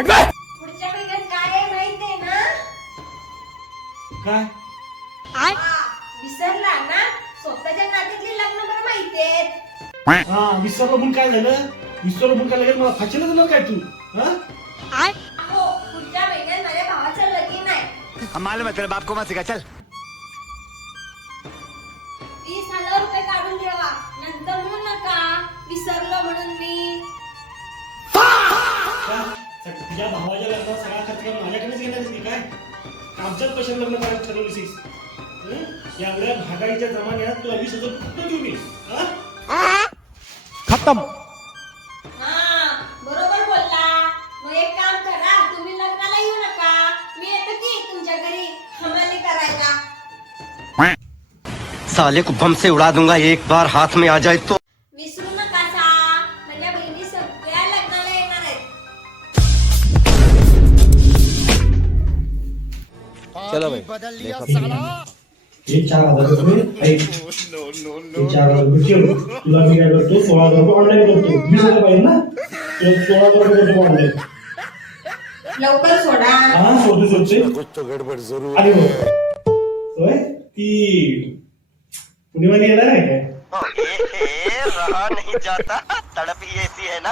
पुढच्या महिन्यात काय आहे माहित आहे ना? काय विसरला ना? स्वतःच्या नात्यातली लग्न बरं माहिती आहेत. हा विसरलो म्हणून काय झालं? विसरलो म्हणून काय लागेल मला फाशीला दिलं काय तू? हा हो, पुढच्या महिन्यात माझ्या भावाचं लगीन आहे. हम मालूम है तेरे बाप को मत सिखा चल 20,000 रुपये काढून ठेवा. नंतर म्हणू नका विसरलो म्हणून मी. तुझ्या भावाच्या लग्नात सगळा खर्च काय माझ्याकडेच घेणार की काय? आमच्याच पैशाने लग्न करायचं ठरवलीस. एवढ्या महागाईच्या जमान्यात तुला 20,000 कुठं देऊ मी? खत्म हा बरोबर बोलला. मग एक काम करा, तुम्ही लग्नाला येऊ नका. मी येतो की तुमच्या घरी हमाली करायला. साले को बम से उड़ा दूंगा एक बार हाथ में आ जाए तो. विसरू नका सा. माझ्या बहिणी सगळ्या लग्नाला येणार आहेत. चलो भाई हे 4,000 रुपये ऐक. हे 4,000 रुपये ठेव. तुला मी काय करतो 16,000 रुपये ऑनलाईन करतो. 20,000 पाहिजे ना? तुला 16,000 रुपये करतो ऑनलाईन. लवकर सोडा. हा सोडतो. आणि हो होय ती पुणेवाली येणार आहे काय? रहा नहीं जाता तड़प ही ऐसी है ना.